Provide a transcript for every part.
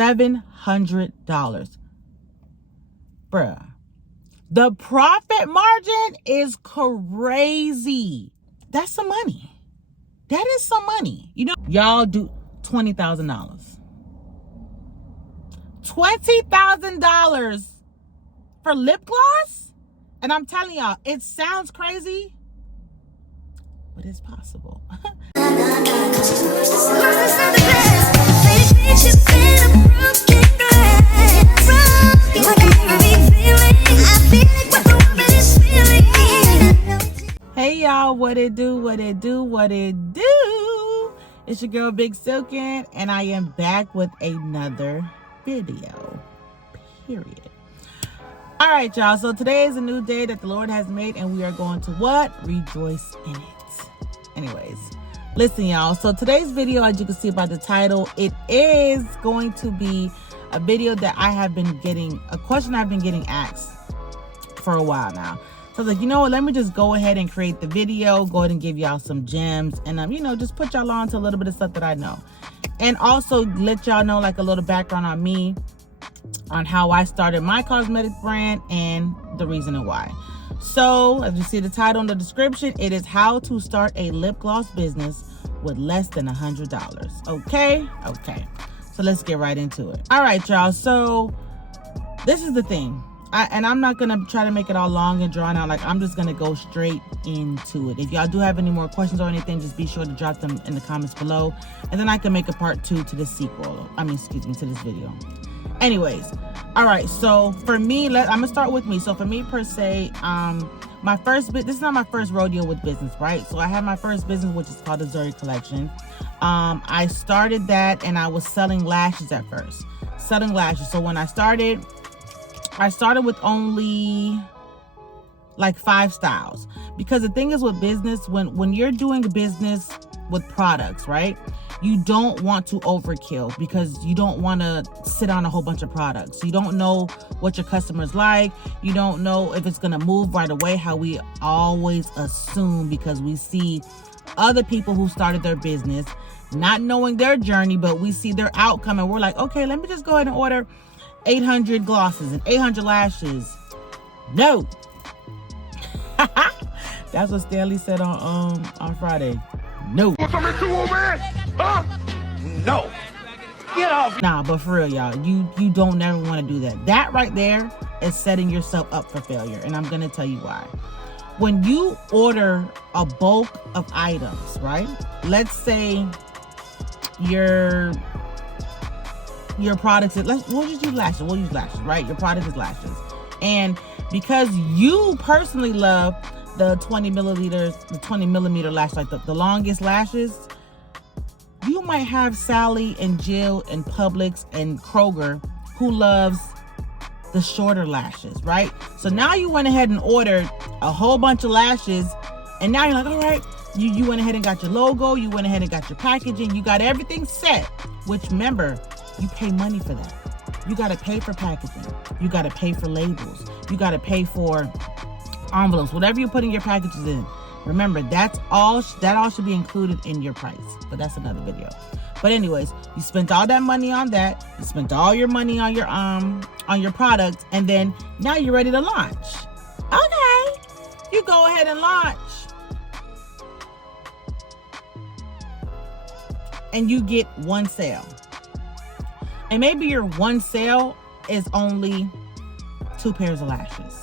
$700. Bruh. The profit margin is crazy. That's some money. That is some money. You know, y'all do $20,000. $20,000 for lip gloss? And I'm telling y'all, it sounds crazy, but it's possible. Hey y'all, what it do, what it do, what it do? It's your girl Big Silken, and I am back with another video, period. All right, y'all, so today is a new day that the Lord has made, and we are going to what? Rejoice in it. Anyways, listen, y'all, so today's video, as you can see by the title, it is going to be a video that I have been getting, a question I've been getting asked for a while now. So I was like, you know what, let me just go ahead and create the video, go ahead and give y'all some gems, and you know, just put y'all on to a little bit of stuff that I know. And also let y'all know like a little background on me, on how I started my cosmetic brand and the reason and why. So as you see the title in the description, it is how to start a lip gloss business with less than $100. Okay. So let's get right into it. All right, y'all. So this is the thing. And I'm not gonna try to make it all long and drawn out. Like, I'm just gonna go straight into it. If y'all do have any more questions or anything, just be sure to drop them in the comments below, and then I can make a part 2 to this sequel. To this video. Anyways, all right. So for me, I'm gonna start with me. So for me per se, my first this is not my first rodeo with business, right? So I had my first business, which is called the Zuri Collection. I started that, and I was selling lashes at first. So when I started with only like 5 styles, because the thing is with business, when you're doing business with products, right, you don't want to overkill, because you don't want to sit on a whole bunch of products. You don't know what your customers like. You don't know if it's going to move right away, how we always assume, because we see other people who started their business not knowing their journey, but we see their outcome, and we're like, okay, let me just go ahead and order 800 glosses and 800 lashes. No. That's what Stanley said on Friday. No. No. Get off. Nah, but for real, y'all, you don't never want to do that. That right there is setting yourself up for failure, and I'm gonna tell you why. When you order a bulk of items, right? Let's say your product is, we'll use lashes, right? Your product is lashes. And because you personally love the 20 millimeter lash, like the longest lashes, you might have Sally and Jill and Publix and Kroger who loves the shorter lashes, right? So now you went ahead and ordered a whole bunch of lashes, and now you're like, all right, you went ahead and got your logo, you went ahead and got your packaging, you got everything set, which, remember, you pay money for that. You got to pay for packaging. You got to pay for labels. You got to pay for envelopes, whatever you're putting your packages in. Remember, that all should be included in your price, but that's another video. But anyways, you spent all that money on that. You spent all your money on your product, and then now you're ready to launch. Okay, you go ahead and launch, and you get one sale. And maybe your one sale is only 2 pairs of lashes,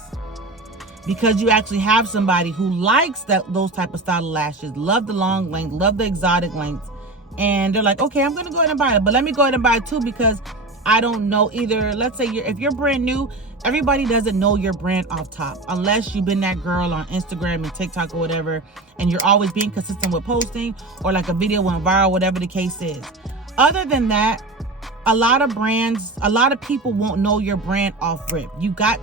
because you actually have somebody who likes those type of style of lashes, love the long length, love the exotic length, and they're like, okay, I'm gonna go ahead and buy it, but let me go ahead and buy it too, because I don't know either. Let's say if you're brand new, everybody doesn't know your brand off top, unless you've been that girl on Instagram and TikTok or whatever, and you're always being consistent with posting, or like a video went viral, whatever the case is. Other than that, a lot of people won't know your brand off rip. You have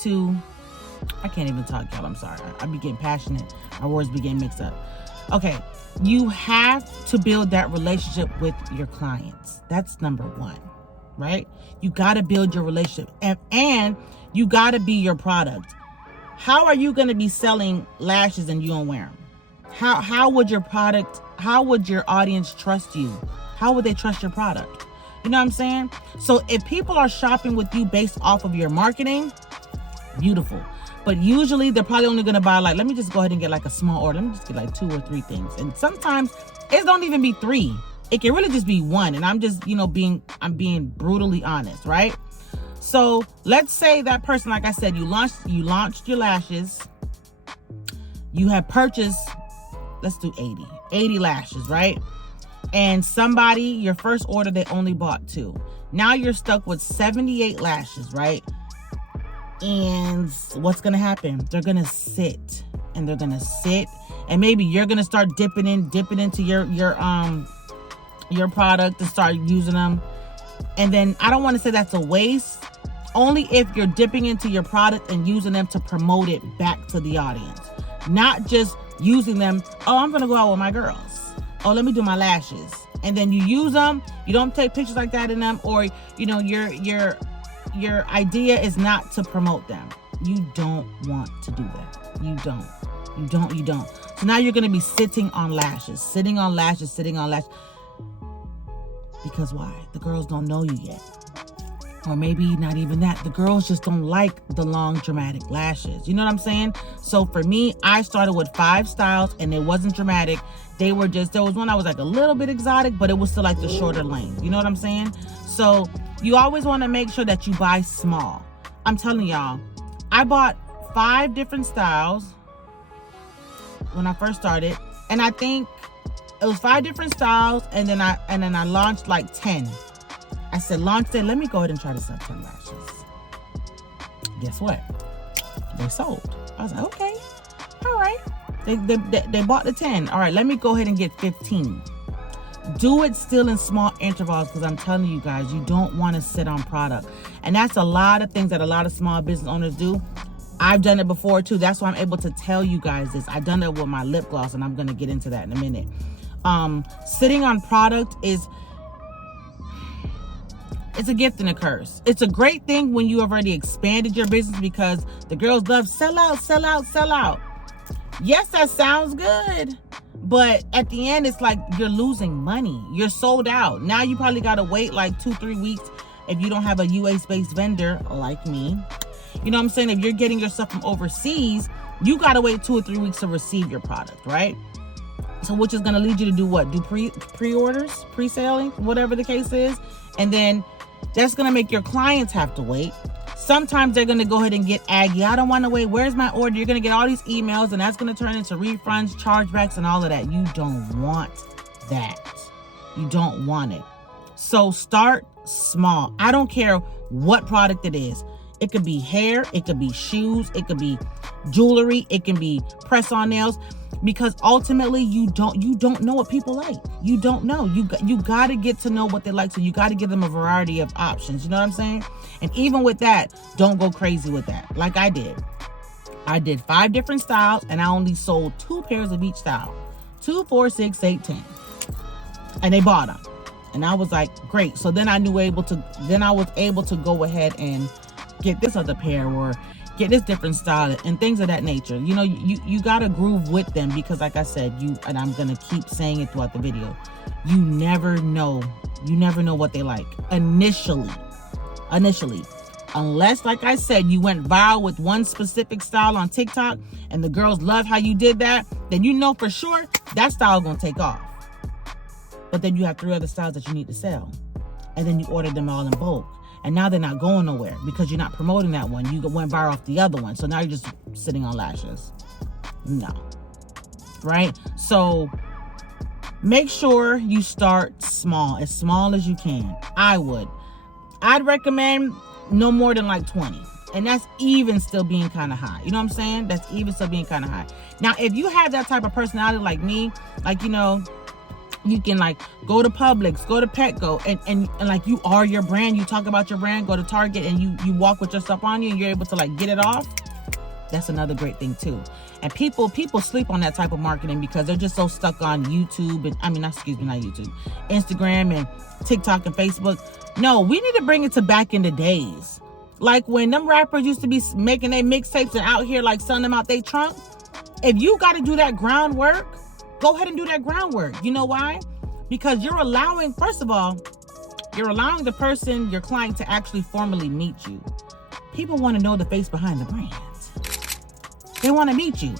to, I can't even talk, y'all, I'm sorry. I be getting passionate. My words be getting mixed up. Okay, you have to build that relationship with your clients. That's number 1, right? You got to build your relationship, and you got to be your product. How are you going to be selling lashes and you don't wear them? How would your audience trust you? How would they trust your product? You know what I'm saying? So if people are shopping with you based off of your marketing, beautiful. But usually they're probably only going to buy like, let me just go ahead and get like a small order. Let me just get like 2 or 3 things. And sometimes it don't even be 3. It can really just be 1. And I'm just, I'm being brutally honest, right? So let's say that person, like I said, you launched your lashes. You have purchased, let's do 80 lashes, right? And somebody, your first order, they only bought 2. Now you're stuck with 78 lashes, right? And what's going to happen? They're going to sit and they're going to sit, and maybe you're going to start dipping into your product to start using them. And then I don't want to say that's a waste, only if you're dipping into your product and using them to promote it back to the audience, not just using them. Oh, I'm going to go out with my girls. Oh, let me do my lashes. And then you use them. You don't take pictures like that in them, or, your idea is not to promote them. You don't want to do that. You don't. So now you're going to be sitting on lashes. Because why? The girls don't know you yet. Or maybe not even that. The girls just don't like the long, dramatic lashes. You know what I'm saying? So for me, I started with 5 styles and it wasn't dramatic. There was one that was like a little bit exotic, but it was still like the shorter length. You know what I'm saying? So you always want to make sure that you buy small. I'm telling y'all, I bought 5 different styles when I first started. And I think it was 5 different styles. And then I launched like 10. I said, launch day, let me go ahead and try to sell 10 lashes. Guess what? They sold. I was like, okay, all right. They bought the 10. All right, let me go ahead and get 15. Do it still in small intervals, because I'm telling you guys, you don't want to sit on product. And that's a lot of things that a lot of small business owners do. I've done it before too. That's why I'm able to tell you guys this. I've done it with my lip gloss, and I'm going to get into that in a minute. Sitting on product it's a gift and a curse. It's a great thing when you have already expanded your business, because the girls love sell out. Yes, that sounds good. But at the end, it's like you're losing money. You're sold out. Now you probably got to wait like 2-3 weeks if you don't have a US-based vendor like me. You know what I'm saying? If you're getting your stuff from overseas, you got to wait 2 or 3 weeks to receive your product, right? So which is going to lead you to do what? Do pre-orders, pre-selling, whatever the case is. And then that's going to make your clients have to wait. Sometimes they're going to go ahead and get aggy. I don't want to wait. Where's my order? You're going to get all these emails, and that's going to turn into refunds, chargebacks, and all of that. You don't want that. You don't want it. So start small. I don't care what product it is. It could be hair. It could be shoes. It could be jewelry. It can be press-on nails. Because ultimately, you don't know what people like. You don't know. You got to get to know what they like. So you got to give them a variety of options. You know what I'm saying? And even with that, don't go crazy with that. Like I did. I did 5 different styles, and I only sold 2 pairs of each style. 2, 4, 6, 8, 10. And they bought them. And I was like, great. So then I was able to go ahead and get this other pair, or get this different style, and things of that nature. You know, you got to groove with them, because like I said, and I'm going to keep saying it throughout the video, you never know what they like initially, unless, like I said, you went viral with one specific style on TikTok and the girls love how you did that, then you know for sure that style going to take off. But then you have 3 other styles that you need to sell, and then you order them all in bulk. And now they're not going nowhere because you're not promoting that one. You went viral off the other one. So now you're just sitting on lashes. No. Right? So make sure you start small as you can. I'd recommend no more than like 20. And that's even still being kind of high. You know what I'm saying? That's even still being kind of high. Now, if you have that type of personality like me, like, you know, you can like go to Publix, go to Petco, and like you are your brand. You talk about your brand, go to Target, and you walk with your stuff on you, and you're able to like get it off. That's another great thing too. And people sleep on that type of marketing because they're just so stuck on YouTube not YouTube, Instagram and TikTok and Facebook. No, we need to bring it to back in the days. Like when them rappers used to be making their mixtapes and out here like selling them out their trunk. If you got to do that groundwork, go ahead and do that groundwork. You know why? Because you're allowing, first of all, you're allowing the person, your client, to actually formally meet you. People want to know the face behind the brand. They want to meet you.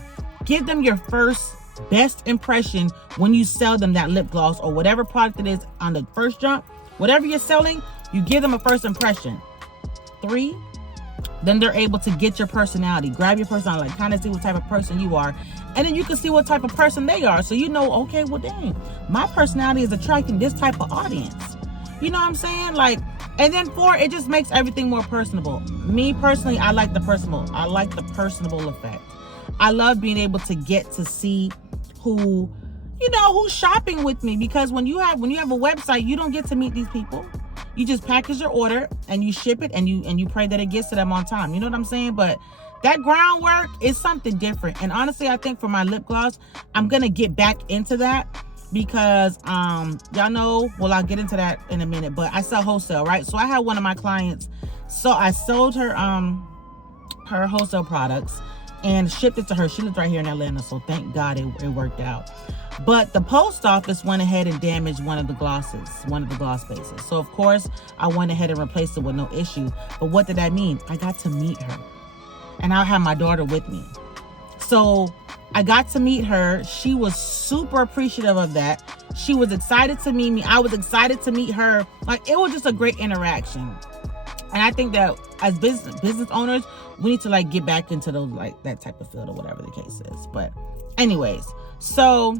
Give them your first best impression when you sell them that lip gloss or whatever product it is on the first jump. Whatever you're selling, you give them a first impression. 3, then they're able to get your personality, grab your personality, like kind of see what type of person you are. And then you can see what type of person they are. So you know, okay, well, dang, my personality is attracting this type of audience. You know what I'm saying? Like, and then 4, it just makes everything more personable. Me personally, I like the personable effect. I love being able to get to see who, you know, who's shopping with me, because when you have a website, you don't get to meet these people. You just package your order and you ship it and you pray that it gets to them on time. You know what I'm saying? But that groundwork is something different. And honestly, I think for my lip gloss, I'm gonna get back into that because y'all know, well, I'll get into that in a minute, but I sell wholesale, right? So I had one of my clients, so I sold her her wholesale products and shipped it to her. She lives right here in Atlanta, so thank God it worked out. But the post office went ahead and damaged one of the gloss bases. So of course I went ahead and replaced it with no issue. But what did that mean? I got to meet her, and I'll have my daughter with me. So I got to meet her. She was super appreciative of that. She was excited to meet me. I was excited to meet her. Like, it was just a great interaction. And I think that as business owners, we need to like get back into those, like that type of field or whatever the case is. But anyways, so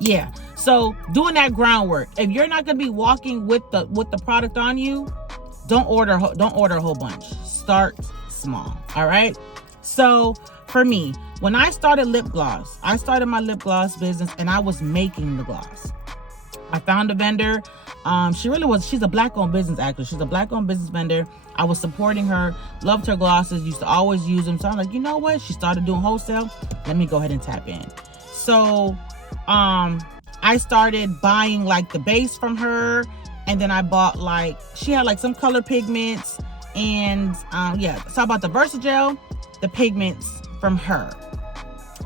yeah. So doing that groundwork. If you're not gonna be walking with the product on you, don't order a whole bunch. Start small. All right. So for me, when I started lip gloss, I started my lip gloss business and I was making the gloss. I found a vendor. She's a black-owned business, actually. She's a black-owned business vendor. I was supporting her, loved her glosses, used to always use them. So I'm like, you know what? She started doing wholesale. Let me go ahead and tap in. So I started buying like the base from her. And then I bought like, she had like some color pigments. And yeah, so I bought the Versagel, the pigments from her.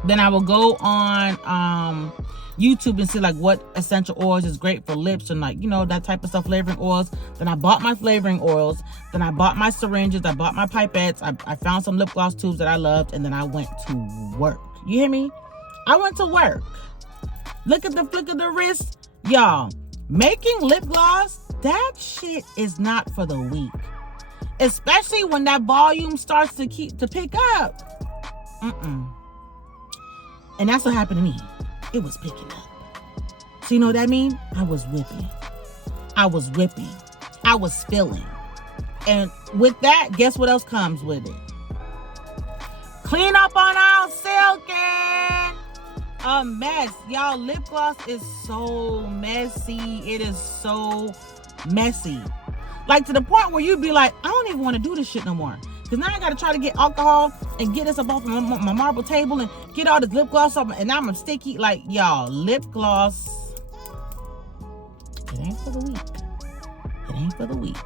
Then I will go on YouTube and see like what essential oils is great for lips and like, you know, that type of stuff, flavoring oils. Then I bought my flavoring oils. Then I bought my syringes. I bought my pipettes. I found some lip gloss tubes that I loved. And then I went to work. You hear me? I went to work. Look at the flick of the wrist. Y'all, making lip gloss, that shit is not for the weak. Especially when that volume starts to pick up. And that's what happened to me. It was picking up. So you know what that means? I was whipping. I was filling. And with that, guess what else comes with it? Clean up on our silken. A mess. Y'all, lip gloss is so messy. It is so messy. Like to the point where you'd be like, I don't even want to do this shit no more. Because now I got to try to get alcohol and get this up off my marble table and get all this lip gloss up. And now I'm sticky. Like, y'all, lip gloss, it ain't for the weak. It ain't for the weak.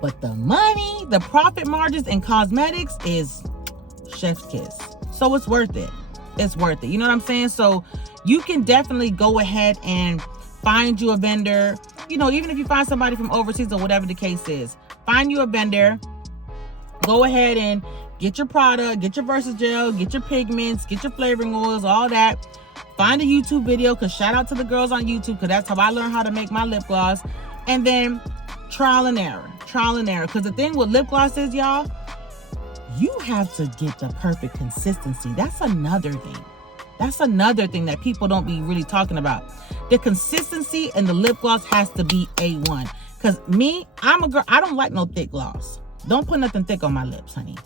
But the money, the profit margins in cosmetics is chef's kiss. So it's worth it. It's worth it. You know what I'm saying? So you can definitely go ahead and find you a vendor. You know, even if you find somebody from overseas or whatever the case is, find you a vendor. Go ahead and get your product, get your Versagel, get your pigments, get your flavoring oils, all that. Find a YouTube video, because shout out to the girls on YouTube, because that's how I learned how to make my lip gloss. And then trial and error. Because the thing with lip gloss is, y'all, you have to get the perfect consistency. That's another thing that people don't be really talking about. The consistency in the lip gloss has to be A1. Because me, I'm a girl, I don't like no thick gloss. Don't put nothing thick on my lips, honey.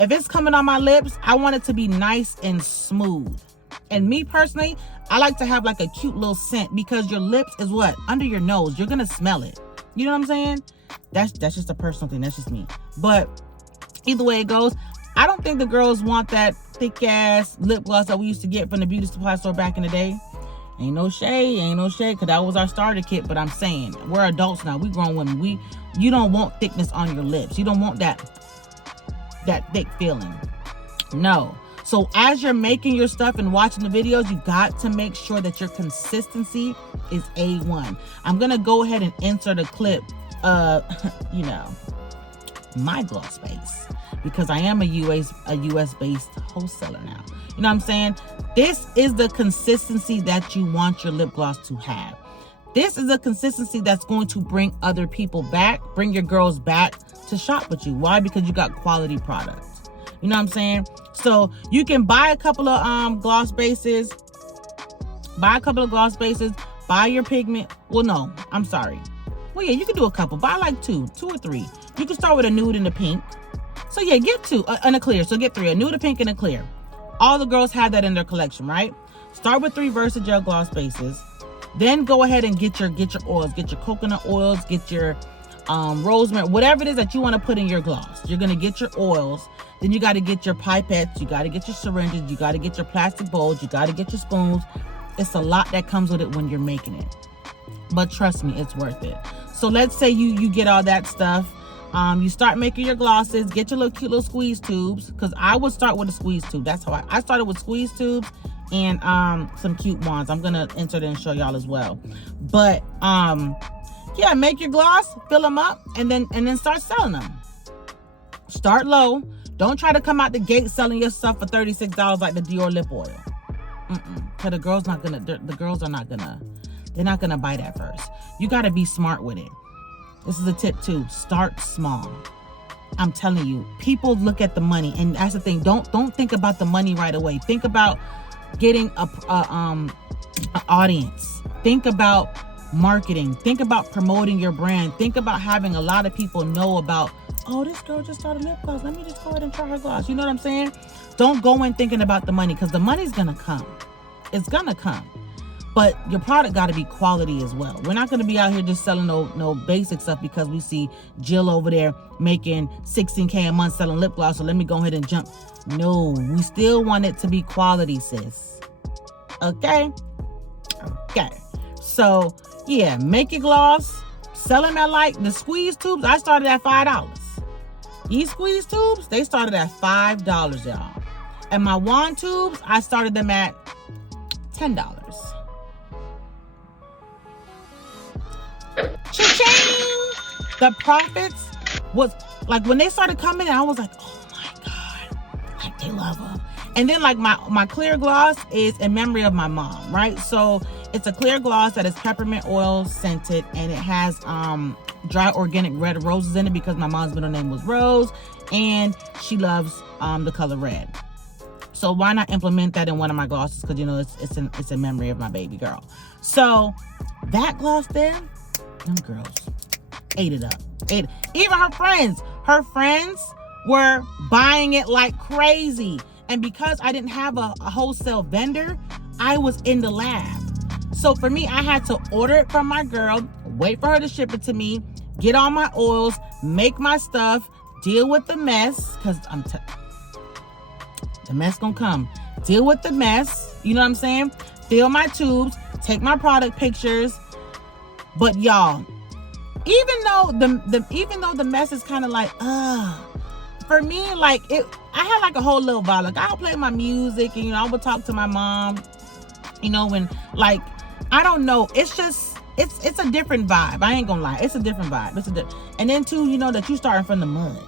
If it's coming on my lips, I want it to be nice and smooth. And me personally, I like to have like a cute little scent, because your lips is what? Under your nose. You're going to smell it. You know what I'm saying? That's just a personal thing. That's just me. But either way it goes, I don't think the girls want that thick ass lip gloss that we used to get from the beauty supply store back in the day. Ain't no shade, because that was our starter kit. But I'm saying, we're adults now. We grown women. You don't want thickness on your lips. You don't want that thick feeling. No. So as you're making your stuff and watching the videos, you got to make sure that your consistency is A1. I'm going to go ahead and insert a clip you know, my gloss base, because I am a US based wholesaler now. You know what I'm saying? This is the consistency that you want your lip gloss to have. This is a consistency that's going to bring other people back, bring your girls back to shop with you. Why? Because you got quality products. You know what I'm saying? So you can buy a couple of gloss bases, buy your pigment. Well, no, I'm sorry. Well, yeah, you can do a couple. Buy like two or three. You can start with a nude and a pink. So yeah, get two and a clear. So get three, a nude, a pink, and a clear. All the girls have that in their collection, right? Start with 3 VersaGel gloss bases. Then go ahead and get your oils. Get your coconut oils, get your rosemary, whatever it is that you want to put in your gloss. You're going to get your oils. Then you got to get your pipettes. You got to get your syringes. You got to get your plastic bowls. You got to get your spoons. It's a lot that comes with it when you're making it. But trust me, it's worth it. So let's say you get all that stuff. You start making your glosses. Get your cute little squeeze tubes. Because I would start with a squeeze tube. That's how I started with squeeze tubes and some cute wands. I'm going to insert it and show y'all as well. But yeah, make your gloss, fill them up, and then start selling them. Start low. Don't try to come out the gate selling your stuff for $36 like the Dior lip oil. Cause the girls are not gonna, they're not gonna buy that first. You gotta be smart with it. This is a tip too. Start small. I'm telling you, people look at the money, and that's the thing. Don't think about the money right away. Think about getting a audience. Think about marketing. Think about promoting your brand. Think about having a lot of people know about, oh, this girl just started lip gloss. Let me just go ahead and try her gloss. You know what I'm saying? Don't go in thinking about the money, because the money's gonna come. It's gonna come. But your product got to be quality as well. We're not going to be out here just selling no basic stuff because we see Jill over there making $16K a month selling lip gloss, so let me go ahead and jump. No, we still want it to be quality, sis. Okay? Okay. So, yeah, make your gloss. Sell them at like the squeeze tubes. I started at $5. These squeeze tubes, they started at $5, y'all. And my wand tubes, I started them at $10. Cha-ching! The profits was like when they started coming in, I was like, oh my God, like they love them. And then like my clear gloss is in memory of my mom, right? So it's a clear gloss that is peppermint oil scented, and it has dry organic red roses in it because my mom's middle name was Rose, and she loves the color red. So why not implement that in one of my glosses? Because you know it's in memory of my baby girl. So that gloss there, them girls ate it up. Even her friends were buying it like crazy. And because I didn't have a wholesale vendor, I was in the lab. So for me, I had to order it from my girl, wait for her to ship it to me, get all my oils, make my stuff, deal with the mess, because the mess gonna come. Deal with the mess, you know what I'm saying? Fill my tubes, take my product pictures. But y'all, even though the mess is kind of like, for me, like I had like a whole little vibe. Like I'll play my music, and I would talk to my mom, and like I don't know, it's just it's a different vibe. I ain't gonna lie, it's a different vibe. And then too, that you starting from the mud.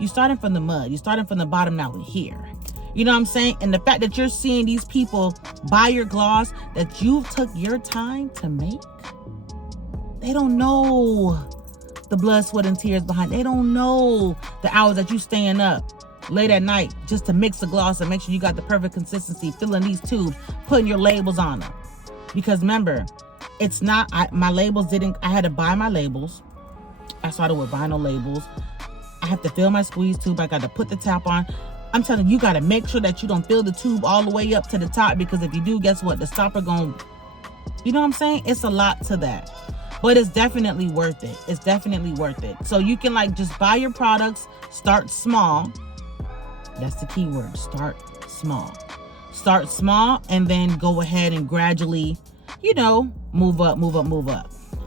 You starting from the mud. You starting from the bottom. Now we're here. You know what I'm saying? And the fact that you're seeing these people buy your gloss that you took your time to make. They don't know the blood, sweat, and tears behind. They don't know the hours that you staying up late at night just to mix the gloss and make sure you got the perfect consistency, filling these tubes, putting your labels on them. Because remember, it's not, my labels didn't, I had to buy my labels. I started with vinyl labels. I have to fill my squeeze tube. I got to put the tap on. I'm telling you, you got to make sure that you don't fill the tube all the way up to the top, because if you do, guess what? The stopper going, you know what I'm saying? It's a lot to that. But it's definitely worth it. It's definitely worth it. So you can like just buy your products, start small. That's the key word. Start small. Start small, and then go ahead and gradually, move up.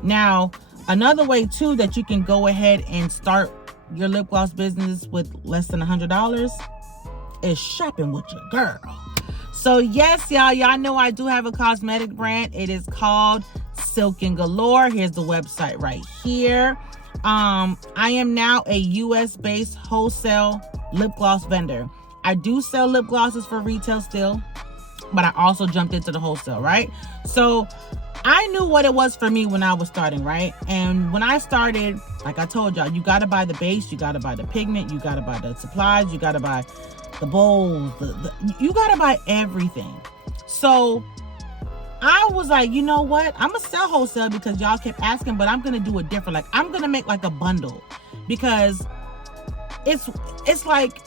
Now, another way too that you can go ahead and start your lip gloss business with less than $100 is shopping with your girl. So yes, y'all know I do have a cosmetic brand. It is called Silken Galore. Here's the website right here. I am now a US based wholesale lip gloss vendor. I do sell lip glosses for retail still, but I also jumped into the wholesale, right? So I knew what it was for me when I was starting, right? And when I started, like I told y'all, you got to buy the base, you got to buy the pigment, you got to buy the supplies, you got to buy the bowls, you got to buy everything. So I was like, you know what? I'm going to sell wholesale because y'all kept asking, but I'm going to do it different. Like, I'm going to make like a bundle because it's like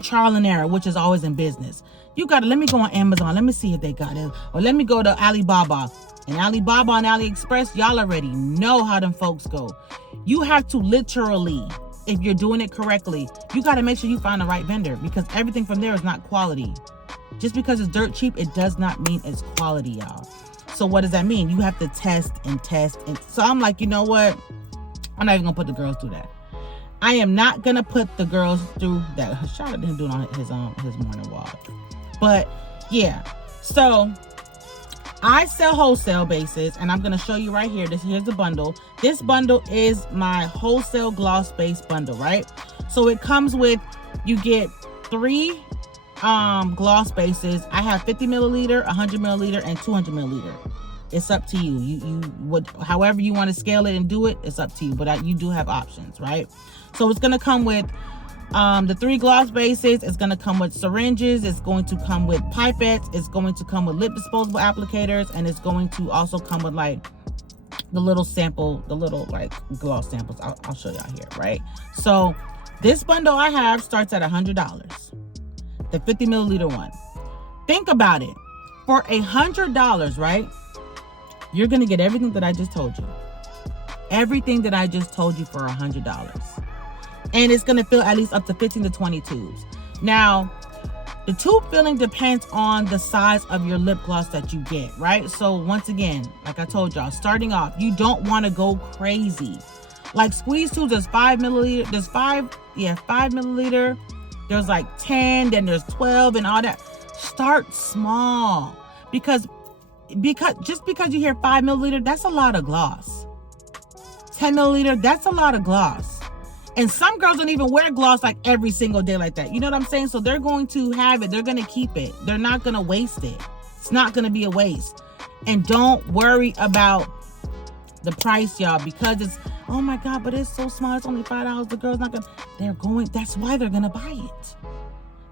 trial and error, which is always in business. You got to, let me go on Amazon. Let me see if they got it. Or let me go to Alibaba. And Alibaba and AliExpress, y'all already know how them folks go. You have to literally, if you're doing it correctly, you got to make sure you find the right vendor because everything from there is not quality. Just because it's dirt cheap, it does not mean it's quality, y'all. So what does that mean? You have to test and test. And so I'm like, you know what? I'm not even going to put the girls through that. I am not going to put the girls through that. Shout out to him doing on his morning walk. But yeah, so I sell wholesale bases, and I'm going to show you right here. Here's the bundle. This bundle is my wholesale gloss base bundle, right? So it comes with, you get 3 gloss bases. I have 50 milliliter, 100 milliliter, and 200 milliliter. It's up to you. You would, however you want to scale it and do it, it's up to you. But you do have options, right? So it's going to come with the 3 gloss bases. It's going to come with syringes. It's going to come with pipettes. It's going to come with lip disposable applicators, and it's going to also come with like the little sample, the little like gloss samples. I'll show y'all here, right? So this bundle I have starts at $100. The 50 milliliter one. Think about it. For $100, right? You're going to get everything that I just told you. Everything that I just told you for $100. And it's going to fill at least up to 15 to 20 tubes. Now, the tube filling depends on the size of your lip gloss that you get, right? So once again, like I told y'all, starting off, you don't want to go crazy. Like squeeze tubes, there's 5 milliliter, there's 5 milliliter. There's like 10, then there's 12 and all that. Start small because just because you hear 5 milliliter, that's a lot of gloss. 10 milliliter, that's a lot of gloss. And some girls don't even wear gloss like every single day like that. You know what I'm saying? So they're going to have it. They're going to keep it. They're not going to waste it. It's not going to be a waste. And don't worry about the price, y'all, because it's, oh my God, but it's so small. It's only $5. The girl's not going to, that's why they're going to buy it.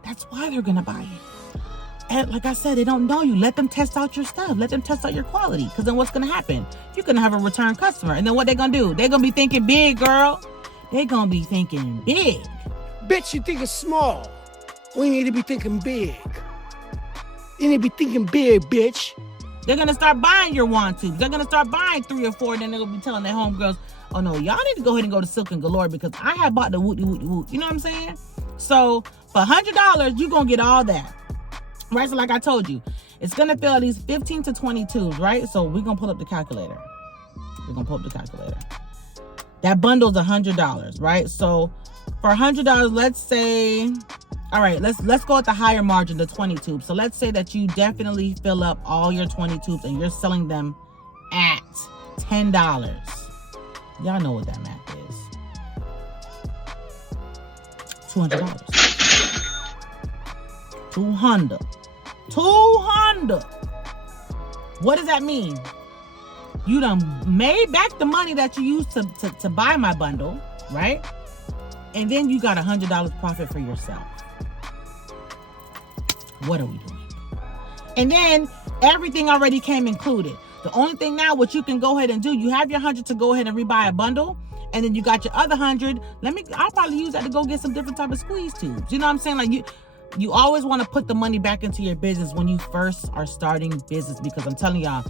That's why they're going to buy it. And like I said, they don't know you. Let them test out your stuff. Let them test out your quality. Because then what's going to happen? You're going to have a return customer. And then what they going to do? They're going to be thinking big, girl. They're going to be thinking big. Bitch, you think it's small. We need to be thinking big. You need to be thinking big, bitch. They're going to start buying your wand tubes. They're going to start buying 3 or 4. Then they're going to be telling their homegirls, oh no, y'all need to go ahead and go to Silk and Galore because I have bought the woot. You know what I'm saying? So for $100, you're going to get all that. Right? So like I told you, it's going to fill at least 15 to 20 tubes, right? So we're going to pull up the calculator. That bundle's $100, right? So for $100, let's say, all right, let's go at the higher margin, the 20 tubes. So let's say that you definitely fill up all your 20 tubes and you're selling them at $10. Y'all know what that math is. $200. $200. What does that mean? You done made back the money that you used to buy my bundle, right? And then you got $100 profit for yourself. What are we doing? And then everything already came included. The only thing now, what you can go ahead and do, you have your 100 to go ahead and rebuy a bundle, and then you got your other 100. I'll probably use that to go get some different type of squeeze tubes. You know what I'm saying? Like you always want to put the money back into your business when you first are starting business, because I'm telling y'all,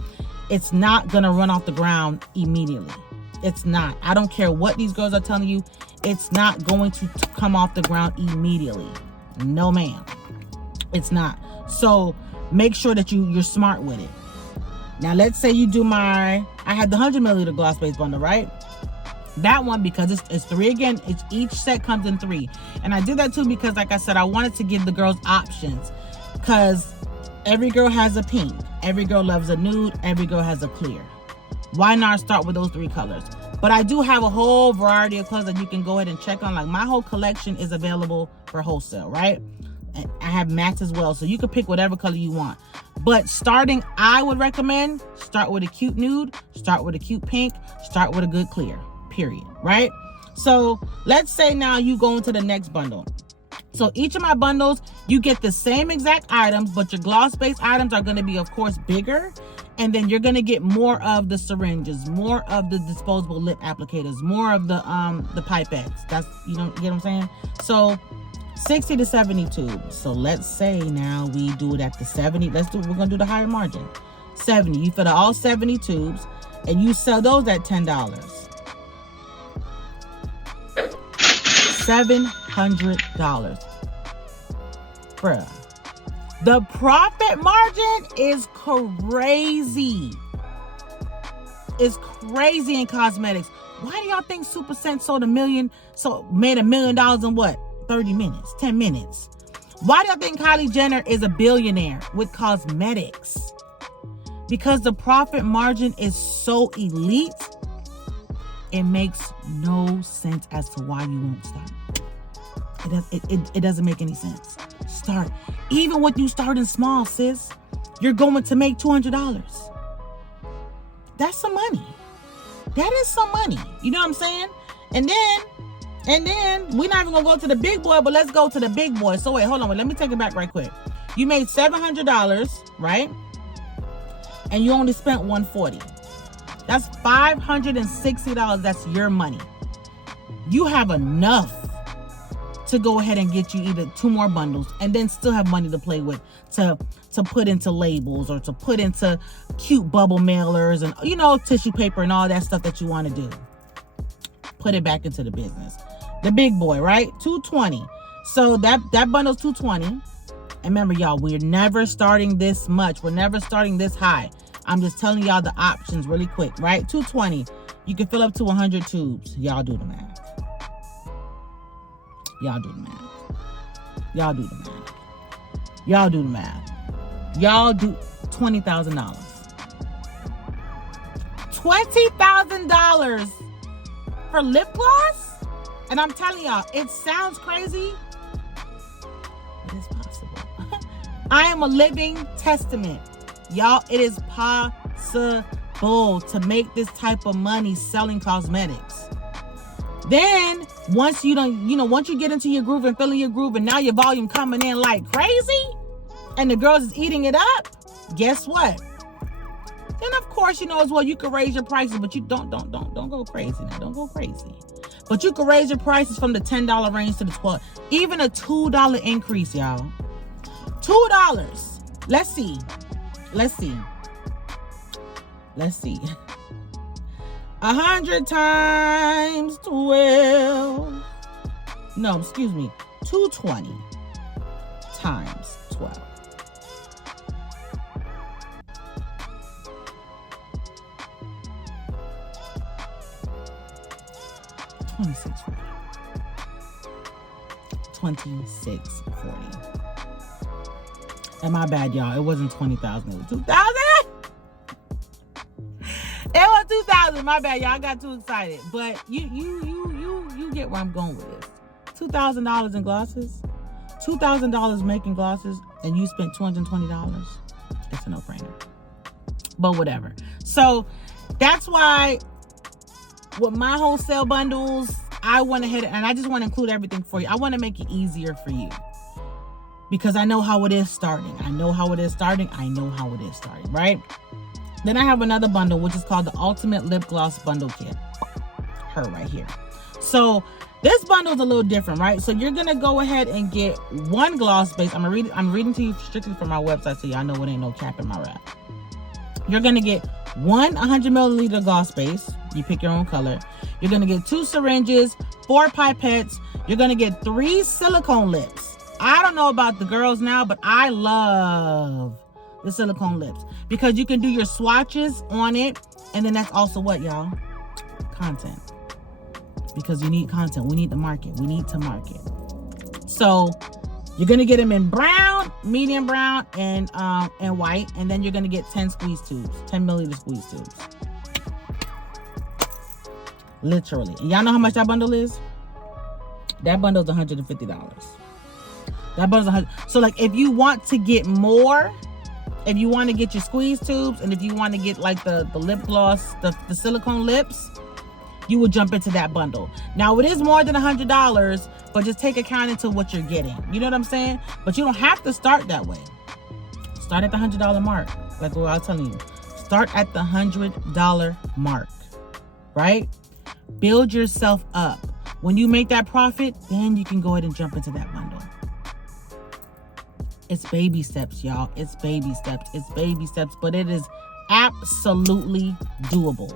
it's not going to run off the ground immediately. It's not. I don't care what these girls are telling you. It's not going to come off the ground immediately. No, ma'am. It's not. So make sure that you're smart with it. Now, let's say you do I had the 100 milliliter gloss base bundle, right? That one, because it's 3 again, each set comes in 3. And I did that too because, like I said, I wanted to give the girls options, because every girl has a pink, every girl loves a nude, every girl has a clear. Why not start with those 3 colors? But I do have a whole variety of colors that you can go ahead and check on. Like my whole collection is available for wholesale, right? And I have mattes as well, so you can pick whatever color you want. But starting, I would recommend start with a cute nude, start with a cute pink, start with a good clear, period, right? So let's say now you go into the next bundle. So each of my bundles, you get the same exact items, but your gloss-based items are going to be, of course, bigger. And then you're going to get more of the syringes, more of the disposable lip applicators, more of the pipettes. That's, you know, get what I'm saying? So 60 to 70 tubes. So let's say now we do it at the 70. We're going to do the higher margin. 70. You fill all 70 tubes and you sell those at $10. $700. Bruh. The profit margin is crazy. It's crazy in cosmetics. Why do y'all think Super Scent made $1 million in what? 30 minutes, 10 minutes. Why do y'all think Kylie Jenner is a billionaire with cosmetics? Because the profit margin is so elite, it makes no sense as to why you won't start. It doesn't make any sense. Start. Even when you starting small, sis, you're going to make $200. That's some money. That is some money. You know what I'm saying? And then we're not even gonna go to the big boy, but let's go to the big boy. So wait, hold on. Let me take it back right quick. You made $700, right? And you only spent $140. That's $560. That's your money. You have enough to go ahead and get you either 2 more bundles and then still have money to play with to put into labels or to put into cute bubble mailers and, you know, tissue paper and all that stuff that you want to do. Put it back into the business. The big boy, right? $220. So that bundle's $220. And remember, y'all, we're never starting this much. We're never starting this high. I'm just telling y'all the options really quick, right? $220. You can fill up to 100 tubes. Y'all do the math. Y'all do the math. Y'all do the math. Y'all do the math. Y'all do $20,000. $20,000 for lip gloss? And I'm telling y'all, it sounds crazy, but it's possible. I am a living testament. Y'all, it is possible to make this type of money selling cosmetics. Then once you get into your groove and feeling your groove and now your volume coming in like crazy and the girls is eating it up, guess what? Then of course, you know as well, you can raise your prices, but you don't go crazy now. Don't go crazy. But you can raise your prices from the $10 range to the $12. Even a $2 increase, y'all. $2. Let's see. 100 times 12. No, excuse me. 220 times 12. $26.40. And my bad, y'all. It wasn't 20,000. It was 2,000. It was 2,000. My bad, y'all. I got too excited. But you get where I'm going with this. $2,000 in glosses. $2,000 making glosses, and you spent $220. It's a no-brainer. But whatever. So that's why with my wholesale bundles, I went ahead and I just want to include everything for you. I want to make it easier for you because I know how it is starting. Right? Then I have another bundle, which is called the Ultimate Lip Gloss Bundle Kit. Her right here. So this bundle is a little different, right? So you're going to go ahead and get one gloss base. I'm reading to you strictly from my website so y'all know it ain't no cap in my rap. You're going to get one 100 milliliter gloss base. You pick your own color. You're going to get 2 syringes, 4 pipettes. You're going to get 3 silicone lips. I don't know about the girls now, but I love the silicone lips because you can do your swatches on it. And then that's also what, y'all? Content. Because you need content. We need to market. So you're going to get them in brown, medium brown, and white. And then you're going to get 10 milliliter squeeze tubes. Literally. And y'all know how much that bundle is? That bundle's $150. That bundle's $100. So like if you want to get more, if you want to get your squeeze tubes, and if you want to get like the lip gloss, the silicone lips, you would jump into that bundle. Now it is more than $100, but just take account into what you're getting. You know what I'm saying? But you don't have to start that way. Start at the $100 mark. Like what I was telling you. Start at the $100 mark, right? Build yourself up. When you make that profit, then you can go ahead and jump into that bundle. It's baby steps, y'all. It's baby steps. It's baby steps, but it is absolutely doable.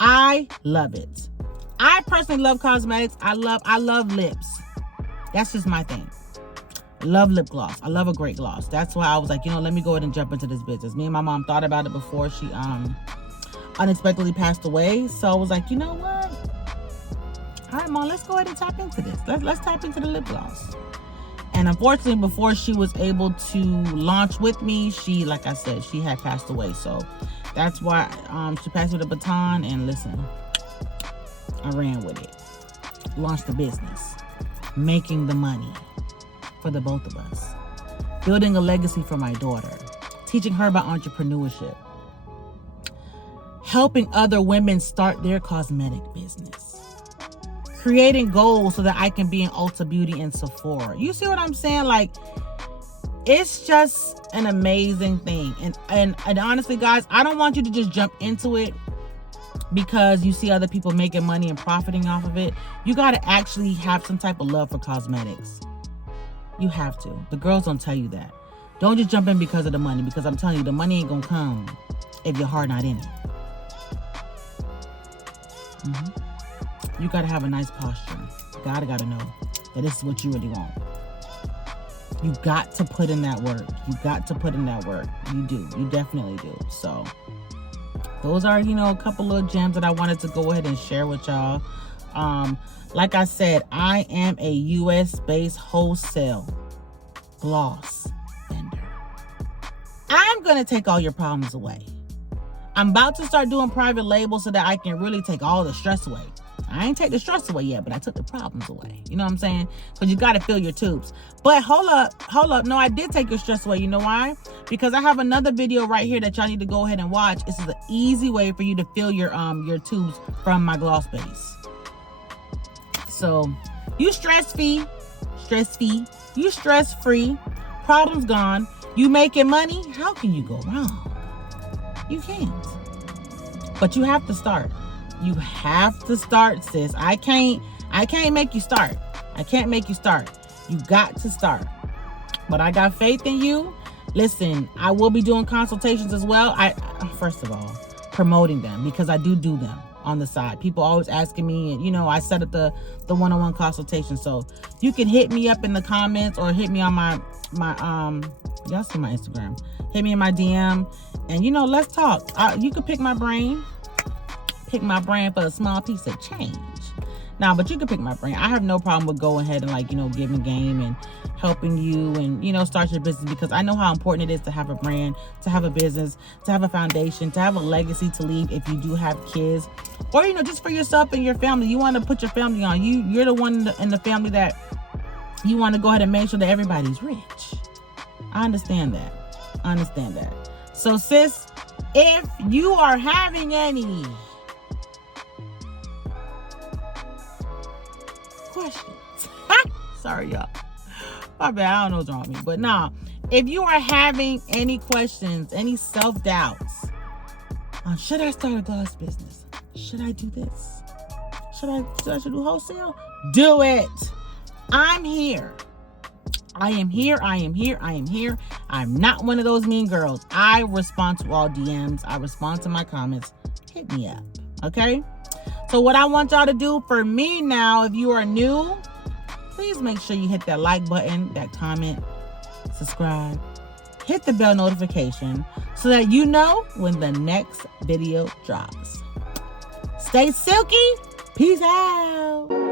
I love it. I personally love cosmetics. I love lips. That's just my thing. Love lip gloss. I love a great gloss. That's why I was like, let me go ahead and jump into this business. Me and my mom thought about it before she unexpectedly passed away. So I was like, you know what? All right, Mom, let's go ahead and tap into this. Let's tap into the lip gloss. And unfortunately, before she was able to launch with me, she, like I said, she had passed away. So that's why she passed with a baton. And listen, I ran with it. Launched the business. Making the money for the both of us. Building a legacy for my daughter. Teaching her about entrepreneurship. Helping other women start their cosmetic business. Creating goals so that I can be in Ulta Beauty and Sephora. You see what I'm saying? Like, it's just an amazing thing. And honestly, guys, I don't want you to just jump into it because you see other people making money and profiting off of it. You got to actually have some type of love for cosmetics. You have to. The girls don't tell you that. Don't just jump in because of the money, because I'm telling you, the money ain't going to come if your heart not in it. You got to have a nice posture. God got to know that this is what you really want. You got to put in that work. You got to put in that work. You do. You definitely do. So those are, a couple little gems that I wanted to go ahead and share with y'all. Like I said, I am a US-based wholesale gloss vendor. I'm going to take all your problems away. I'm about to start doing private labels so that I can really take all the stress away. I ain't take the stress away yet, but I took the problems away. You know what I'm saying? Because you got to fill your tubes. But hold up. No, I did take your stress away. You know why? Because I have another video right here that y'all need to go ahead and watch. This is an easy way for you to fill your tubes from my gloss base. So you stress-free, you stress-free, problems gone, you making money. How can you go wrong? You can't. But you have to start. You have to start, sis. I can't make you start. I can't make you start. You got to start. But I got faith in you. Listen, I will be doing consultations as well. First of all, promoting them, because I do them on the side. People always asking me, and I set up the one-on-one consultation. So you can hit me up in the comments or hit me on my y'all see my Instagram. Hit me in my DM and let's talk. You can pick my brain for a small piece of change. But you can pick my brain. I have no problem with going ahead and giving game and helping you and start your business, because I know how important it is to have a brand, to have a business, to have a foundation, to have a legacy to leave if you do have kids, or just for yourself and your family. You want to put your family on. You're the one in the family that you want to go ahead and make sure that everybody's rich. I understand that. So sis, if you are having any questions, sorry y'all, my bad, I don't know what's wrong with me, but nah, if you are having any questions, any self-doubts on should I start a gloss business, should I do this, should I do wholesale, do it. I'm here. I am here. I'm not one of those mean girls. I respond to all DMs. I respond to my comments. Hit me up, okay? So what I want y'all to do for me now, if you are new, please make sure you hit that like button, that comment, subscribe, hit the bell notification so that you know when the next video drops. Stay silky. Peace out.